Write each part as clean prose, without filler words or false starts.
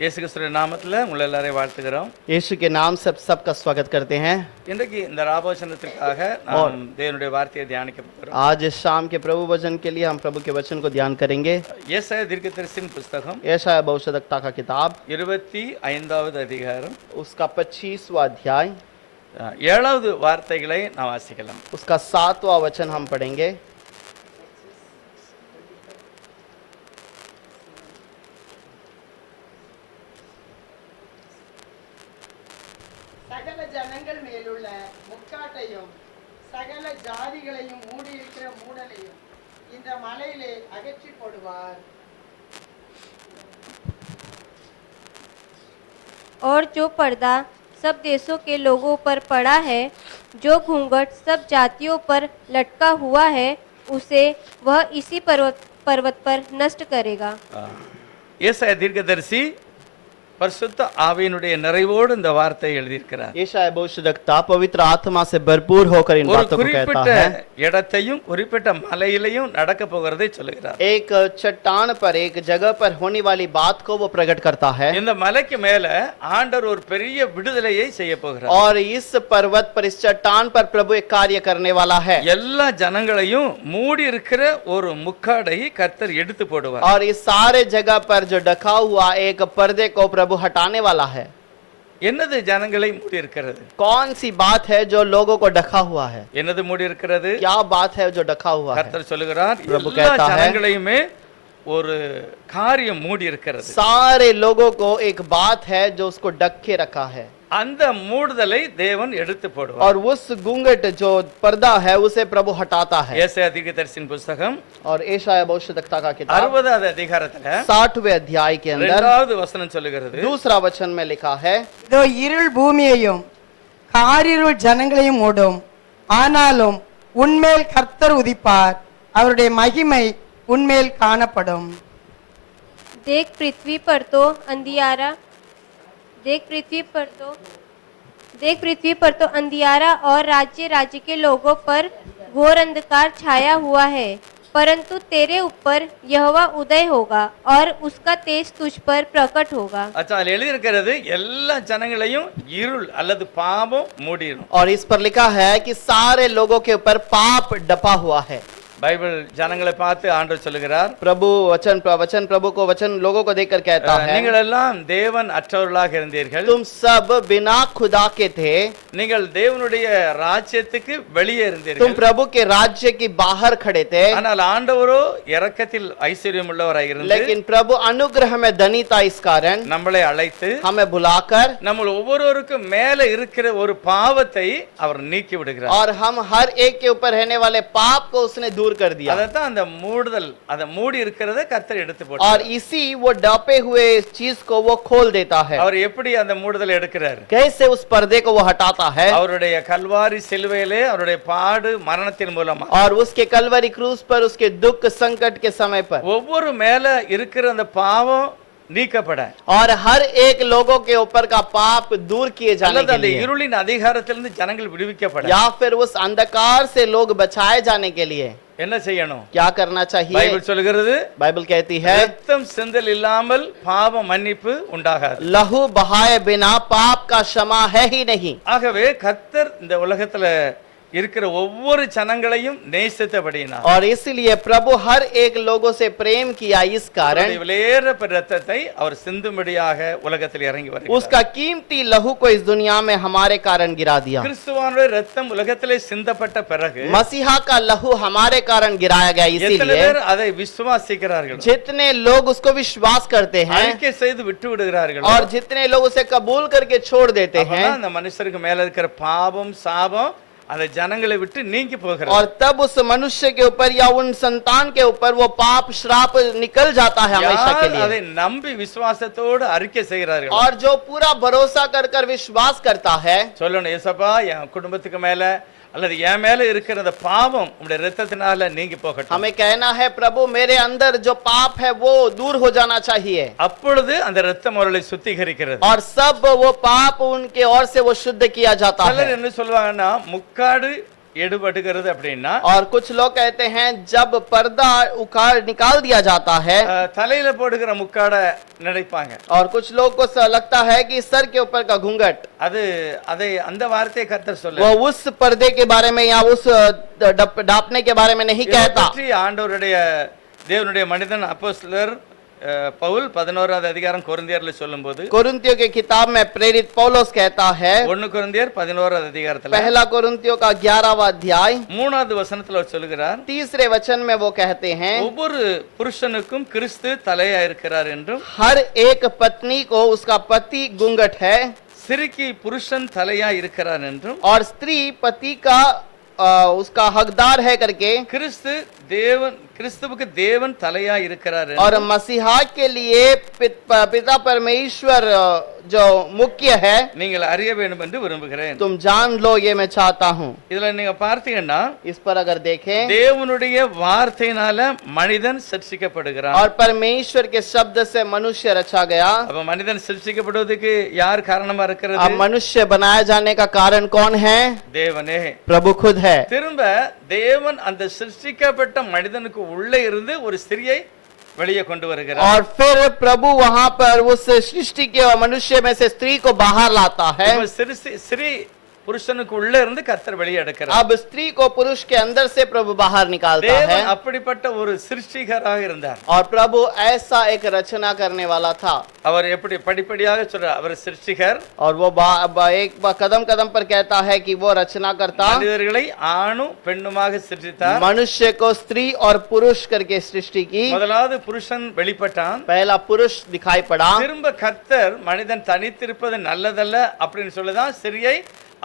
இயேசு கிறிஸ்துவின் நாமத்தில் உங்களை எல்லாரையும் வாழ்த்துகிறோம். यीशु के नाम से सबका स्वागत करते हैं। இன்றைக்கு இந்த ராபோச்சனத்திற்காக நாம் தேவனுடைய வார்த்தையை தியானிக்க போகிறோம். आज शाम के प्रभु वचन के लिए हम प्रभु के वचन को ध्यान करेंगे। ஏசாயா தீர்க்கதரிசியின் புத்தகம் यशायाह भविष्यद्वक्ता का किताब 25வது அதிகாரம் उसका 25वां अध्याय 7வது வார்த்தைகளை நாம் வாசிக்கலாம். उसका 7वां वचन हम पढ़ेंगे। சகல ஜனங்கள் மேலுள்ள முக்காட்டையும் சகல ஜாதிகளையும் மூடியிருக்கிற மூடலையும் இந்த மலையிலே அகற்றி போடுவார். और जो पर्दा सब देशों के लोगों पर पड़ा है, जो घूंघट सब जातियों पर लटका हुआ है, उसे वह इसी पर्वत पर नष्ट करेगा। ஏசாயா தீர்க்கதரிசி பரிசுத்த ஆவியினுடைய நிறைவோடு இந்த வார்த்தையை எழுதியிருக்கிறார். यशायाह भविष्यद्वक्ता पवित्र आत्मा से भरपूर होकर इन ஒரு बातों को कहता குறிப்பிட்ட है। இடத்தையும் குறிப்பிட்ட மலையிலையும் நடக்க போகிறதை சொல்லுகிறார். एक चट्टान पर एक जगह पर होने वाली बात को वो प्रकट करता है இந்த மலைக்கு மேல ஆண்டவர் ஒரு பெரிய விடுதலையை செய்ய போகிறார். और इस पर्वत पर इस चट्टान पर प्रभु एक कार्य करने वाला है எல்லா ஜனங்களையும் மூடி இருக்கிற ஒரு முக்காடை கர்த்தர் எடுத்து போடுவார். और इस सारे जगह पर जो ढका हुआ एक पर्दे को प्रभु हटाने वाला है। என்னது ஜனங்களை மூடி இருக்கிறது? कौन सी बात है जो लोगों को ढका हुआ है? என்னது மூடி இருக்கிறது? क्या बात है जो ढका हुआ है? கர்த்தர் சொல்லுகிறார் பிரபு எல்லா कहता है, ஜனங்களையுமே ஒரு காரியம் மூடி இருக்கிறது. सारे लोगों को एक बात है जो उसको ढक के रखा है அந்த மூடுதலை தேவன் எடுத்து போடுவார். और उस घूंघट जो पर्दा है उसे प्रभु हटाता है। ஏசாயா தீர்க்கதரிசியின் புத்தகம் और यशायाह भविष्यद्वक्ता का किताब 60வது அதிகாரத்துல 60वें अध्याय के अंदर 2வது வசனம் சொல்லுகிறது, दूसरा वचन में लिखा है, இதோ இருள் பூமியையும் காரிருள் ஜனங்களையும் மூடும், ஆனாலும் உன்மேல் கர்த்தர் உதிப்பார், அவருடைய மகிமை உன்மேல் காணப்படும். देख पृथ्वी पर तो अंधियारा देख पृथ्वी पर तो अंधियारा और राज्य के लोगों पर घोर अंधकार छाया हुआ है, परंतु तेरे ऊपर यहोवा उदय होगा और उसका तेज तुझ पर प्रकट होगा। அச்சா அதுல எழுதியிருக்கிறது எல்லா ஜனங்களையும் இருள் அல்லது பாவம் மூடிடும். और इस पर लिखा है कि सारे लोगों के ऊपर पाप डपा हुआ है। பைபிள் ஜனங்களை பார்த்து ஆண்டவர் சொல்லுகிறார், प्रभु वचन प्रभु को वचन लोगों को देखकर कहता है, நீங்கள் எல்லாம் தேவன் அற்றவர்களாக இருந்தீர்கள், तुम सब बिना खुदा के थे, நீங்கள் தேவனுடைய ராஜ்யத்துக்கு வெளியே तुम இருந்தீர்கள், प्रभु के राज्य की बाहर खड़े थे, ஆனால் ஆண்டவரோ இரக்கத்தில் ஐஸ்வர்யம் உள்ளவராய் இருந்து लेकिन प्रभु अनुग्रह में धनी था, इस कारण நம்மளை அழைத்து हमें बुलाकर நம்ம ஒவ்வொருவருக்கும் மேல இருக்கிற ஒரு பாவத்தை அவர் நீக்கி விடுகிறார். और हम हर एक के ऊपर रहने वाले पाप को उसने दूर कर दिया அதான் அந்த மூடுதல், அத மூடி இருக்கிறத கர்த்தர் எடுத்து और போட்டார். इसी वो डपे हुए चीज को वो खोल देता है। அவர் எப்படி அந்த மூடுதலை எடுக்கிறார்? कैसे उस पर्दे को वो हटाता है? அவருடைய கல்வாரி சிலுவையிலே அவருடைய பாடு மரணத்தின் மூலமா और उसके कलवरी क्रूस पर उसके दुख संकट के समय पर ஒவ்வொரு மேல இருக்கிற அந்த பாவம் நீக்கப்பட और हर एक लोगों के ऊपर का पाप दूर किए जाने அல்லது के அந்த लिए இருளின் அதிகாரத்திலிருந்து ஜனங்கள் விடுவிக்கப்பட या फिर उस अंधकार से लोग बचाए जाने के लिए என்ன செய்யணும்? क्या करना चाहिए? பைபிள் சொல்லுகிறது, बाइबल कहती है, ரத்தம் சிந்தல் இல்லாமல் பாவ மன்னிப்பு உண்டாகாது. लहू बहाए बिना पाप का क्षमा है ही नहीं। ஆகவே கர்த்தர் இந்த உலகத்துல இருக்கிற ஒவ்வொரு ஜனங்களையும் நேசித்தபடியினார் और इसलिए प्रभु हर एक लोगों से प्रेम किया, इस कारण அவருடைய விலையேறப்பட்ட ரத்தத்தை அவர் சிந்தும்படியாக உலகத்தில் இறங்கி வருகிறார். उसका कीमती लहू को इस दुनिया में हमारे कारण गिरा दिया। கிறிஸ்துவானுடைய ரத்தம் உலகத்திலே சிந்தப்பட்ட பிறகு मसीहा का लहू हमारे कारण गिराया गया, எத்தனை इसीलिए பேர் அதை விசுவாசிக்கிறார்கள், जितने लोग उसको विश्वास करते हैं அறிக்கை செய்து விட்டு விடுகிறார்கள், और जितने लोग उसे कबूल करके छोड़ देते हैं, அந்த மனுஷருக்கு மேல இருக்கிற பாவம் சாபம் அந்த ஜனங்களை விட்டு நீங்கி போகிறது. और तब उस मनुष्य के ऊपर या उन संतान के ऊपर वो पाप श्राप निकल जाता है हमेशा के लिए। அதை நம்பி விசுவாசத்தோடு அறிக்கை செய்கிறார்கள், और जो पूरा भरोसा कर कर विश्वास करता है, சொல்லணும், ஏசப்பா என் குடும்பத்துக்கு மேல அல்லது என் மேல இருக்கிற அந்த பாவம் உம்முடைய இரத்தத்தினால நீங்கி போகட்டும். हमें कहना है, प्रभु मेरे अंदर जो पाप है वो दूर हो जाना चाहिए, அப்பொழுது அந்த இரத்தம் அவர்களை சுத்திகரிக்கிறது. और सब वो पाप उनके ओर से वो शुद्ध किया जाता சிலர் है। என்ன சொல்வாங்கன்னா, முக்காடு எடுபடுகிறது அப்படின்னா और कुछ लोग कहते हैं जब पर्दा उखाड़ निकाल दिया जाता है, தலையில போடுகிற முக்காடை நினைப்பாங்க. और कुछ लोग को लगता है कि सर के ऊपर का घूंघट, அதை அந்த வார்த்தையை கர்த்தர் சொல்ல वो उस पर्दे के बारे में या उस ढापने के बारे में नहीं कहता। ஆண்டவருடைய தேவனுடைய மனிதன் அப்போஸ்தலர் பவுல் 11வது அதிகாரம் கொரிந்தியர்ல சொல்லும்போது, कोरिन्थियों के किताब में प्रेरित पौलुस कहता है, 1 கொரிந்தியர் 11வது அதிகாரத்துல पहला कोरिन्थियों का 11वां अध्याय 3வது வசனத்துல அவர் சொல்லுகிறார், तीसरे वचन में वो कहते हैं, ஒவ்வொரு புருஷனுக்கும் கிறிஸ்து தலையா இருக்கிறார் என்றும், हर एक पत्नी को उसका पति घूंघट है, ஸ்திரீக்கு புருஷன் தலையா இருக்கிறார் என்றும், और स्त्री पति का उसका हकदार है करके, கிறிஸ்துவுக்கு தேவன் தலையா இருக்கிறார் और मसीहा के लिए पिता परमेश्वर जो मुख्य है, நீங்கள் அறிய வேண்டும் என்று விரும்புகிறேன். तुम जान लो ये मैं चाहता हूँ। இதுல நீங்க பார்த்தீங்கன்னா इस पर अगर देखें, தேவனுடைய வார்த்தையினால மனிதன் சிருஷ்டிக்கப்படுகிறான். और परमेश्वर के शब्द से मनुष्य रचा गया। அப்ப மனிதன் சிருஷ்டிக்கப்படுவதற்கு யார் காரணமா இருக்கிறது? अब मनुष्य बनाया जाने का कारण कौन है? தேவனே. प्रभु खुद है। திரும்ப தேவன் அந்த சிருஷ்டிக்கப்பட்ட மனிதனுக்கு உள்ளே இருந்து ஒரு ஸ்திரியை வெளியே கொண்டு வருகிறார். और फिर प्रभु वहां पर उस सृष्टि के मनुष्य में से स्त्री को बाहर लाता है। ஸ்திரீ புருஷனுக்கு உள்ளே இருந்து கர்த்தர் வெளியே எடுக்கிறார். अब स्त्री को पुरुष के अंदर से प्रभु बाहर निकालता है। தேவன் அப்படிப்பட்ட ஒரு சிருஷ்டிகராக இருந்தார். और प्रभु ऐसा एक रचना करने वाला था। அவர் எப்படி படிப்படியாக சொல்றார், அவர் சிருஷ்டிகர். और वो एक कदम कदम पर कहता है कि वो रचना करता, மனிதர்களை ஆணும் பெண்ணுமாக சிருஷ்டித்தார். मनुष्य को स्त्री और पुरुष करके सृष्टि की। முதலாவது புருஷன் வெளிப்பட்டான், पहला पुरुष दिखाई पड़ा। திரும்ப கர்த்தர் மனிதன் தனித்திருப்பது நல்லதல்ல அப்படின்னு சொல்லிதான் ஸ்திரியை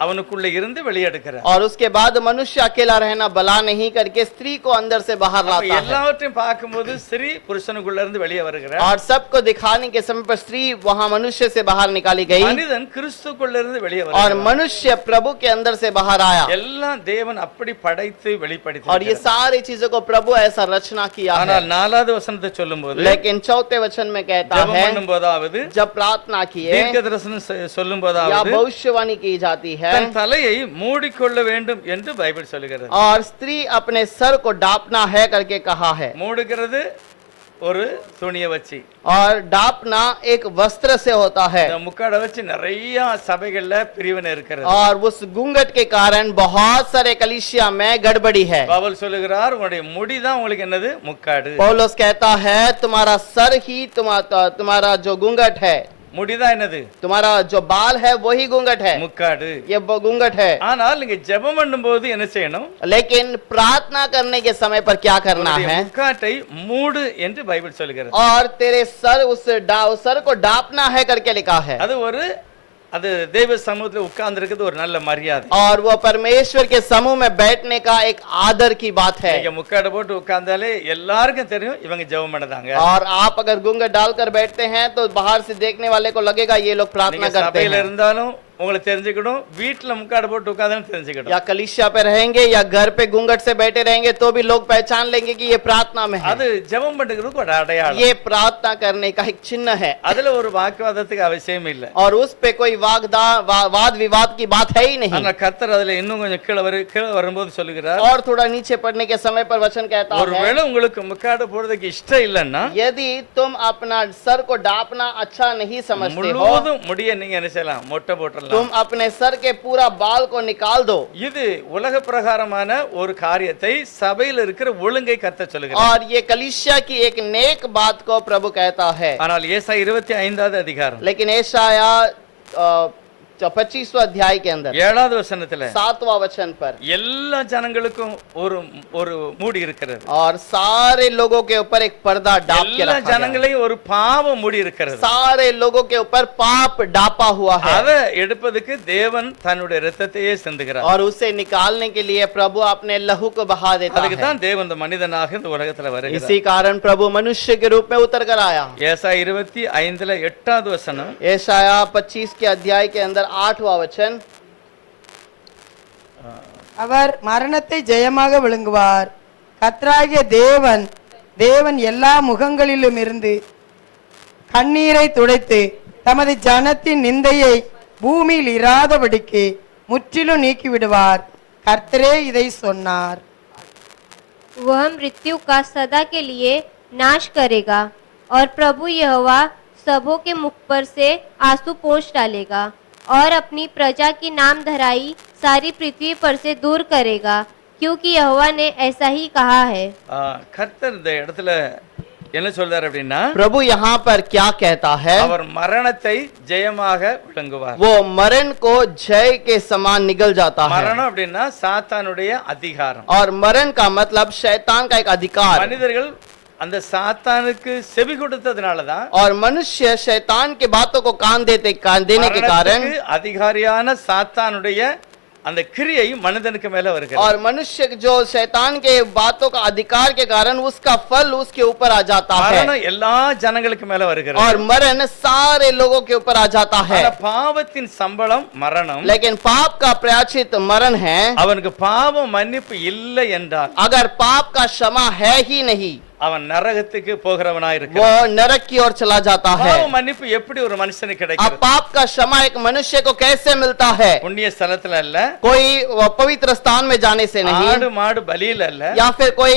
அவனுக்குள்ள இருந்து வெளியெடுக்கிறார். और उसके बाद मनुष्य अकेला रहना भला नहीं करके स्त्री को अंदर से बाहर लाता है। எல்லாவற்றையும் பார்க்கும்போது ஸ்திரீ புருஷனுக்குள்ள இருந்து வெளியே வருகிறார். और सबको दिखाने के समय पर स्त्री वहां मनुष्य से बाहर निकाली गई, மனிதன் கிறிஸ்துக்குள்ள இருந்து வெளியே और வருகிறார். मनुष्य प्रभु के अंदर से बाहर आया। எல்லாம் தேவன் அப்படி படைத்து வெளிப்படுத்தி, और ये सारी चीजों को प्रभु ऐसा रचना किया है। ஆனால் 4வது வசனத்தை சொல்லும்போது, लेकिन चौथे वचन में कहता ஜெபம் है, பண்ணும்போதாவது, जब प्रार्थना किए தீர்க்கதரிசனம் या சொல்லும்போதாவது भविष्यवाणी की जाती है, தன் தலையை மூடிக்கொள்ள வேண்டும் என்று பைபிள் சொல்லுகிறது. और स्त्री अपने सर को ढापना है करके कहा है। மூடுகிறது ஒரு துணியை வச்சு, और ढापना एक वस्त्र से होता है। இந்த முக்காடை வச்சு நிறைய சபைகள்ல பிரிவினை இருக்கிறது. और उस घूंघट के कारण बहुत सारे कलीसिया में गड़बड़ी है। பவுல் சொல்லுகிறார், உங்களுடைய முடிதான் உங்களுக்கு என்னது? முக்காடு. पौलुस कहता है तुम्हारा सर ही तुम्हारा जो घूंघट है, முடிதான் என்னது? तुम्हारा जो बाल है वही घूंघट है, முக்காடு. ये घूंघट है। ஆனால் நீங்க ஜெபம் பண்ணும்போது என்ன செய்யணும்? लेकिन प्रार्थना करने के समय पर क्या करना உன்னுடைய है? முக்காட்டை மூடு என்று பைபிள் சொல்லுகிறது. और तेरे सर उस सर को ढापना है करके लिखा है। அது தேவ சமூகத்துல உட்கார்ந்து இருக்குது ஒரு நல்ல மரியாதை. और वो परमेश्वर के समूह में बैठने का एक आदर की बात है। நீங்க முக்காடை போட்டு உட்கார்ந்தாலே எல்லாருக்கும் தெரியும் இவங்க ஜெபம் பண்ணதாங்க. और आप अगर घूंघट डालकर बैठते हैं तो बाहर से देखने वाले को लगेगा ये लोग प्रार्थना करते சபையில हैं। இருந்தாலும் உங்களுக்கு தெரிஞ்சுக்கணும், வீட்டுல முக்காடு போட்டு உட்கார்ந்தாலும் தெரிஞ்சுக்கணும். या कलीसिया पे रहेंगे या घर पे घूंघट से बैठे रहेंगे तो भी लोग पहचान लेंगे कि ये प्रार्थना में है। அது ஜெபம் பண்றதுக்கு ஒரு அடையாளம். ये प्रार्थना करने का एक चिन्ह है। அதுல ஒரு வாக்குவாதத்துக்கு அவசியம் இல்ல. और उस पे कोई वाद विवाद की बात है ही नहीं। ஆனா கர்த்தர் அதுல இன்னும் கொஞ்சம் கீழே வரும்போது சொல்லுகிறார், और थोड़ा नीचे पढ़ने के समय पर वचन कहता है, ஒருவேளை உங்களுக்கு முக்காடு போடுறதுக்கு இஷ்டம் இல்லன்னா, यदि तुम अपना सर को ढापना अच्छा नहीं समझते हो, முழுவதும் முடிய நீங்க என்ன செய்யலாம்? மொட்டை போட்டுறலாம். तुम अपने सर के पूरा बाल को निकाल दो। இது உலக பிரகாரமான ஒரு காரியத்தை சபையில் இருக்கிற ஒழுங்கை கர்த்தர் சொல்லுகிறார். और ये कलीसिया की एक नेक बात को प्रभु कहता है। ஆனால் ஏசாயா 25வது அதிகாரம் लेकिन एशाया 25वां अध्याय के अंदर 7வது வசனத்துல 7वां वचन पर எல்லா ஜனங்களுக்கும் ஒரு மூடி இருக்கிறது. और सारे लोगों के ऊपर एक पर्दा डाप के எல்லா रखा गया है। ஜனங்களையும் ஒரு பாவம் மூடி இருக்கிறது. सारे लोगों के ऊपर पाप डापा हुआ है। அதை எடுப்பதற்கு தேவன் தன்னுடைய இரத்தத்தையே சிந்துகிறார். और उसे निकालने के लिए प्रभु अपने लहू को बहा देता அதுக்கு है। தான் தேவன் இந்த மனிதனாக இந்த உலகத்துல வருகிறார். इसी कारण प्रभु मनुष्य के रूप में उतर कर आया। ஏசாயா 25ல 8வது வசனம், एशाया 25 के अध्याय के अंदर 8वां वचन, அவர் மரணத்தை ஜெயமாக விழுங்குவார். கர்த்தராகிய தேவன் எல்லா முகங்களிலும் இருந்து கண்ணீரை துடைத்து தமது ஜனத்தின் நிந்தையை பூமியில் இராதபடிக்கு முற்றிலும் நீக்கி விடுவார். கர்த்தரே இதை சொன்னார். वह मृत्यु का सदा के लिए नाश करेगा और प्रभु यहोवा सबों के मुख पर से आंसू पोंछ डालेगा और अपनी प्रजा की नाम धराई सारी पृथ्वी पर से दूर करेगा, क्योंकि यहोवा ने ऐसा ही कहा है. கர்த்தர் இந்த இடத்துல என்ன சொல்றாரு அப்படின்னா, प्रभु यहाँ पर क्या कहता है? அவர் மரணத்தை ஜெயமாக விளங்குவார். वो मरण को जय के समान निगल जाता है. மரணம் அப்படின்னா சாத்தானுடைய அதிகாரம். और मरण का मतलब शैतान का एक अधिकार. மனிதர்கள் அந்த சாத்தானுக்கு செவி கொடுத்ததுனாலதான் और मनुष्य शैतान के बातों को देने के कारण மரணத்துக்கு அதிகாரியான சாத்தானுடைய அந்த கிரியை மனிதனுக்கு மேல வருகிறது. और मनुष्य जो शैतान के बातों का अधिकार के कारण उसका फल उसके ऊपर आ जाता है. மரணம் எல்லா ஜனங்களுக்கு மேல வருகிறது. और मरण सारे लोगों के ऊपर आ जाता है. ஆனா பாவத்தின் சம்பளம் மரணம். लेकिन पाप का प्रायश्चित मरण है. அவனுக்கு பாவ மன்னிப்பு இல்லை என்றால், अगर पाप का क्षमा है ही नहीं, அவன் நரகத்துக்கு போகிறவனாய் वो இருக்கிறான். नरक की ओर चला जाता है. பாவ மன்னிப்பு எப்படி ஒரு மனுஷனுக்கு अब கிடைக்கிறது? पाप का क्षमा एक मनुष्य को कैसे मिलता है? புண்ணிய ஸ்தலத்துல அல்ல, कोई पवित्र स्थान में जाने से नहीं, ஆடு மாடு பலியில அல்ல, या फिर कोई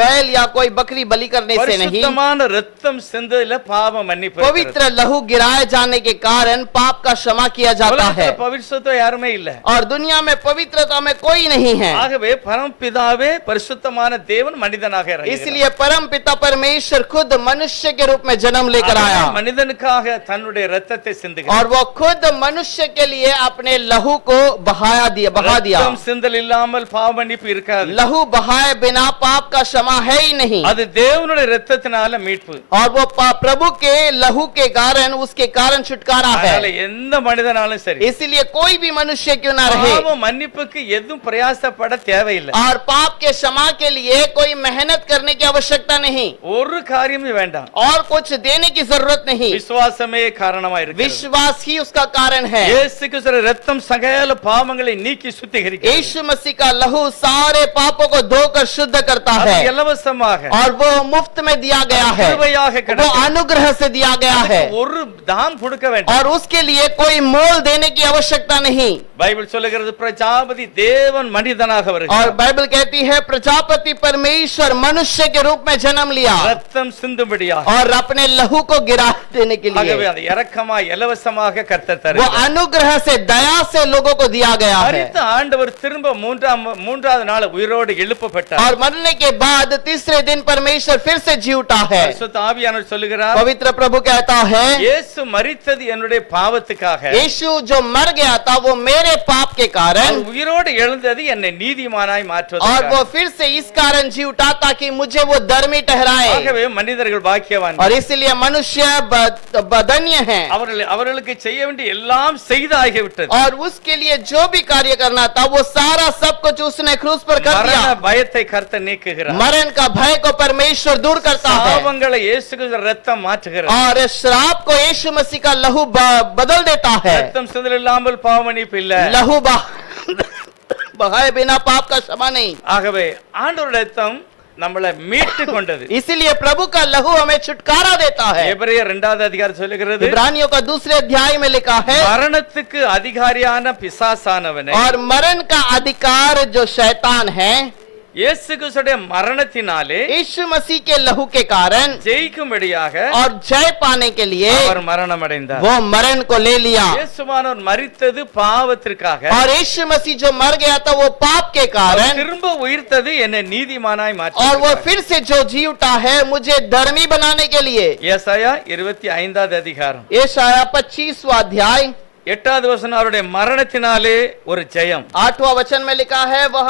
बैल या कोई बकरी बलि करने से नहीं, பரிசுத்தமான ரத்தம் சிந்ததுல பாவ மன்னிப்பு இருக்கிறது. पवित्र लहू गिराए जाने के कारण पाप का क्षमा किया जाता है. உலகத்துல பரிசுத்தம் யாருமே இல்ல. और दुनिया में पवित्रता में कोई नहीं है. ஆகவே பரமபிதாவே பரிசுத்தமான தேவன் மனிதனாக இறங்கினார். इसलिए परम पिता परमेश्वर खुद मनुष्य के रूप में जन्म लेकर आया மனிதனுக்காக தன்னுடைய ரத்தத்தை சிந்துகிறார். और वो खुद मनुष्य के लिए अपने लहू को बहा दिया. ரத்தம் சிந்தல் இல்லாமல் பாவ மன்னிப்பு இருக்காது. लहू बहाए बिना पाप का क्षमा है ही नहीं. அது தேவனுடைய ரத்தத்தினால மீட்பு. और वो प्रभु के लहू के कारण उसके कारण छुटकारा है. அதனால எந்த மனிதனாலும் சரி, इसलिए कोई भी मनुष्य क्यों ना रहे, பாவ மன்னிப்புக்கு எதுவும் பிரயாசப்பட தேவையில்லை. और पाप के क्षमा के लिए कोई मेहनत करने की आवश्यकता नहीं, ஒரு காரியமே வேண்டாம். और कुछ देने की जरूरत नहीं. விசுவாசமே காரணமா இருக்கு. विश्वास ही उसका कारण है. இயேசு கிறிஸ்துவின் ரத்தம் சகல பாவங்களை நீக்கி சுத்திகரிக்கிறது. यीशु मसीह का लहू सारे पापों को धोकर शुद्ध करता அது है, இலவசமாக, और वो मुफ्त में दिया गया है, கிருபையாக वो கிடைக்கும். अनुग्रह से दिया गया है, ஒரு தாம் கொடுக்க வேண்டாம். और उसके लिए कोई मोल देने की आवश्यकता नहीं. பைபிள் சொல்லுகிறது பிரஜாபதி தேவன் மனிதனாக और வருகிறார். बाइबल कहती है प्रजापति परमेश्वर मनुष्य के रूप में जन्म लिया ரத்தம் சிந்தும்படியாக. और अपने लहू को गिरा देने के ஆகவே लिए அது இரக்கமாய் இலவசமாக கர்த்தர் वो தருகிறார். अनुग्रह से दया से लोगों को दिया गया है. மரித்த ஆண்டவர் திரும்ப மூன்றாவது நாள் உயிரோடு எழுப்பப்பட்டார். और मरने के बाद तीसरे दिन परमेश्वर फिर से जी उठा है. பரிசுத்த ஆவியானவர் சொல்லுகிறார், पवित्र प्रभु कहता है இயேசு மரித்தது என்னுடைய பாவத்துக்காக, यीशु जो मर गया था वो मेरे पाप के कारण, அவர் உயிரோடு எழுந்தது என்னை நீதிமானாய் और மாற்றுவதற்காக. वो फिर से इस कारण जी उठा ताकि मुझे वो धर्मी ठहराए. ஆகவே மனிதர்கள் பாக்கியவான். और इसलिए मनुष्य धन्य है, அவர்களுக்கு செய்ய வேண்டிய எல்லாம் செய்தாகிவிட்டது. और उसके लिए जो भी कार्य करना था वो सारा सब कुछ उसने क्रूस पर कर மரண दिया. பயத்தை கர்த்தர் நீக்குகிறார். मरण का भय को परमेश्वर दूर करता है, பாவங்களை இயேசு கிறிஸ்து ரத்தம் மாற்றுகிறார். और श्राप को यीशु मसीह का लहू बदल देता है. ரத்தம் சிந்தல் இல்லாமல் பாவ மன்னிப்பு இல்ல. लहू बहाए बिना पाप का क्षमा नहीं. ஆகவே ஆண்டவருடைய ரத்தம் நம்மளை மீட்டு கொண்டது. इसीलिए प्रभु का लहू हमें छुटकारा देता है. எபிரேயர் 2வது அதிகாரம் சொல்லுகிறது, इब्रानियों का दूसरे अध्याय में लिखा है, மரணத்துக்கு அதிகாரியான பிசாசானவனை और मरण का अधिकार जो शैतान है இயேசு கிறிஸ்துவின் மரணத்தினாலே यीशु मसीह के लहू के कारण ஜெயிக்கும்படியாக और जय पाने के लिए அவர் மரணம் அடைந்தார். वो मरण को ले लिया. இயேசுவானவர் மரித்தது பாவத்திற்காக, और यीशु मसीह जो मर गया था वो पाप के कारण, திரும்ப உயிர்த்தது என்னை நீதிமானாய் और वो மாற்றினார். फिर से जो जी उठा है मुझे धर्मी बनाने के लिए. ஏசாயா 25வது அதிகாரம் यशायाह 25वां अध्याय 8வது வசனம், அவருடைய மரணத்தினாலே ஒரு ஜெயம். 8वां वचन में लिखा है वह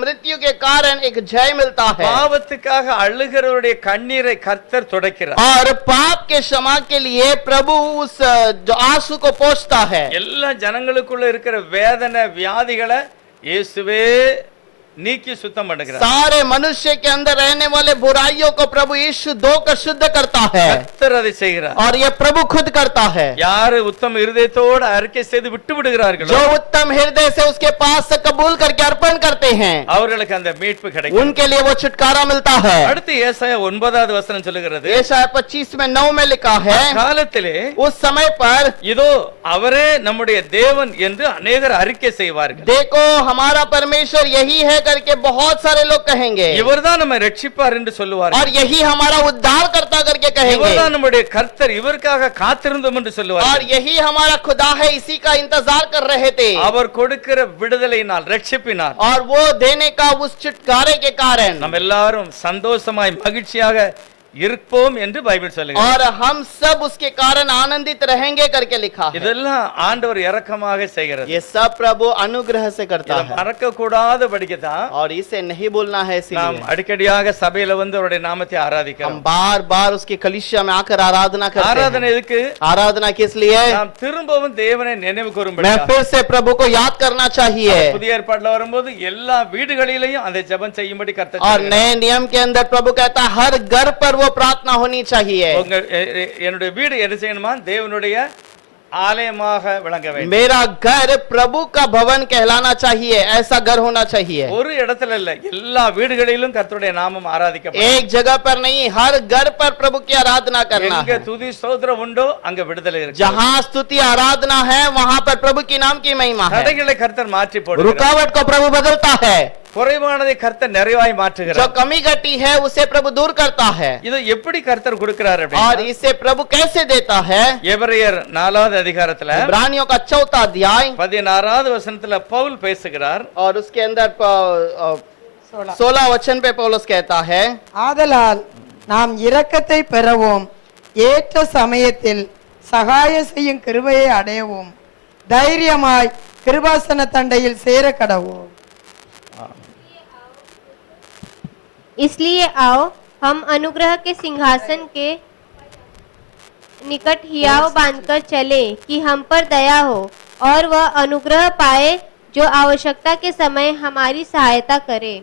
मृत्यु के कारण एक जय मिलता है, பாவத்துக்காக அழுகிறவருடைய கண்ணீரை கர்த்தர் துடைக்கிறார். और पाप के क्षमा के लिए प्रभु उस जो आंसू को पोंछता है. எல்லா ஜனங்களுக்குள்ள இருக்கிற வேதனை வியாதிகளை இயேசுவே நீக்கி சுத்தம் பண்ணுகிறார். सारे मनुष्य के अंदर रहने वाले बुराइयों को प्रभु यीशु धोकर शुद्ध करता है கர்த்தர் அதை செய்கிறார். और ये प्रभु खुद करता है। யாரு உத்தம இருதயத்தோடு அறிக்கை செய்து விட்டு விடுகிறார்களோ जो उत्तम हृदय से उसके पास से कबूल करके अर्पण करते हैं அவர்களுக்கு அந்த மீட்பு கிடைக்கும். उनके लिए वो छुटकारा मिलता है। அடுத்து ஏசாயா 9வது வசனம் சொல்லுகிறது, यशायाह 25:9 में लिखा है, காலத்திலே उस समय पर இதோ அவரே நம்முடைய தேவன் என்று अनेகர் அறிக்கை செய்வார்கள். देखो हमारा परमेश्वर यही है करके बहुत सारे लोग कहेंगे இவர்தான் நம்மை ரட்சிப்பார் என்று சொல்லுவார்கள். और यही हमारा उद्धार करता करके कहेंगे இவர்தான் நம்முடைய கர்த்தர், இவருக்காக காத்திருந்தோம் என்று और சொல்லுவார்கள். यही हमारा खुदा है, इसी का इंतजार कर रहे थे அவர் கொடுக்கிற விடுதலையினால், ரட்சிப்பினால் और वो देने का उस छुटकारे के कारण நம்ம எல்லாரும் சந்தோஷமாய் மகிழ்ச்சியாக இருப்போம் என்று பைபிள் சொல்லுகிறது. और हम सब उसके कारण आनंदित रहेंगे करके लिखा है। இதெல்லாம் ஆண்டவர் இரக்கமாக செய்கிறது. ये सब प्रभु अनुग्रह से करता இதை है மறக்க கூடாத படிக்கத்தான் और इसे नहीं बोलना है। நாம் इसीलिए அடிக்கடியாக சபையில வந்து அவருடைய நாமத்தை हम ஆராதிக்கிறோம். बार बार उसकी कलिसिया में आकर आराधना करते ஆராதனை हैं। எதுக்கு? आराधना किस लिए? நாம் திரும்பவும் தேவனை நினைவு கூறும்படி. मैं फिर से प्रभु को याद करना चाहिए புதிய ஏற்பாட்டுல வரும்போது எல்லா வீடுகளிலேயும் அந்த ஜெபம் செய்யும்படி கர்த்தர் और சொல்கிறார். नए नियम के अंदर प्रभु कहता है हर घर पर वो प्रार्थना होनी चाहिए। உங்க என்னுடைய வீடு என்ன செய்யணுமா? தேவனுடைய ஆலயமாக விளங்க வேண்டும். मेरा घर प्रभु का भवन कहलाना चाहिए, ऐसा घर होना चाहिए। ஒரு இடத்துல இல்ல, எல்லா வீடுகளிலும் கர்த்தருடைய நாமம் ஆராதிக்கப்படும். एक जगह पर नहीं, हर घर पर प्रभु की आराधना करना எங்க है। துதி ஸ்தோத்திரம் உண்டோ அங்க விடுதலை இருக்கு. जहाँ स्तुति आराधना है वहाँ पर प्रभु की नाम की महिमा है। தடைகளை கர்த்தர் மாற்றி போடுகிறார். रुकावट को प्रभु बदलता है, குறைவானதை கர்த்தர் நிறைவாய் जो மாற்றுகிறார். कमी घटी है उसे प्रभु दूर करता है। இது எப்படி கர்த்தர் கொடுக்கிறார் और அப்படின்னா, इसे प्रभु कैसे देता है? எபிரேயர் 4வது அதிகாரத்துல इब्रानियों का 4था अध्याय 16வது வசனத்துல பவுல் பேசுகிறார். और उसके अंदर 16 वचन पे पौलुस कहता है, ஆதலால் நாம் இரக்கத்தை பெறவும் ஏற்ற சமயத்தில் சகாயம் செய்யும் கிருபையை அடையவும் தைரியமாய் கிருபாசன தண்டையில் சேர கடவோம். इसलिए आओ हम अनुग्रह के सिंहासन के निकट हियाव बांधकर चले कि हम पर दया हो और वह अनुग्रह पाए जो आवश्यकता के समय हमारी सहायता करे।